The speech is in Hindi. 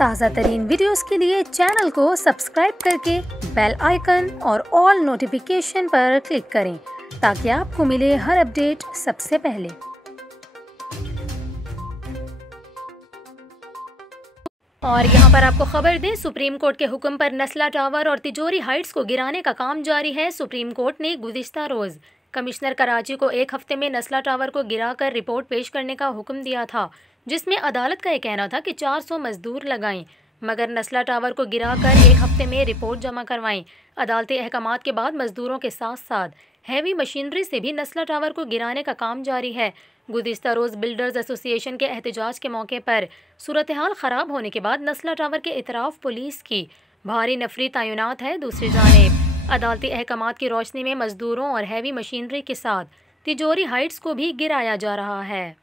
ताज़ा तरीन वीडियोस के लिए चैनल को सब्सक्राइब करके बेल आइकन और ऑल नोटिफिकेशन पर क्लिक करें ताकि आपको मिले हर अपडेट सबसे पहले। और यहाँ पर आपको खबर दें, सुप्रीम कोर्ट के हुक्म पर नस्ला टावर और तिजोरी हाइट्स को गिराने का काम जारी है। सुप्रीम कोर्ट ने गुज़िश्ता रोज़ कमिश्नर कराची को 1 हफ्ते में नस्ला टावर को गिराकर रिपोर्ट पेश करने का हुक्म दिया था, जिसमें अदालत का यह कहना था कि 400 मजदूर लगाएं मगर नस्ला टावर को गिराकर 1 हफ्ते में रिपोर्ट जमा करवाएं। अदालती अहकामात के बाद मजदूरों के साथ साथ हैवी मशीनरी से भी नस्ला टावर को गिराने का काम जारी है। गुज़िश्ता रोज़ बिल्डर्स एसोसिएशन के एहतजाज के मौके पर सूरत हाल ख़राब होने के बाद नस्ला टावर के इतराफ़ पुलिस की भारी नफरी तैनात है। दूसरी जानिब अदालती अहकामात की रोशनी में मजदूरों और हैवी मशीनरी के साथ तिजोरी हाइट्स को भी गिराया जा रहा है।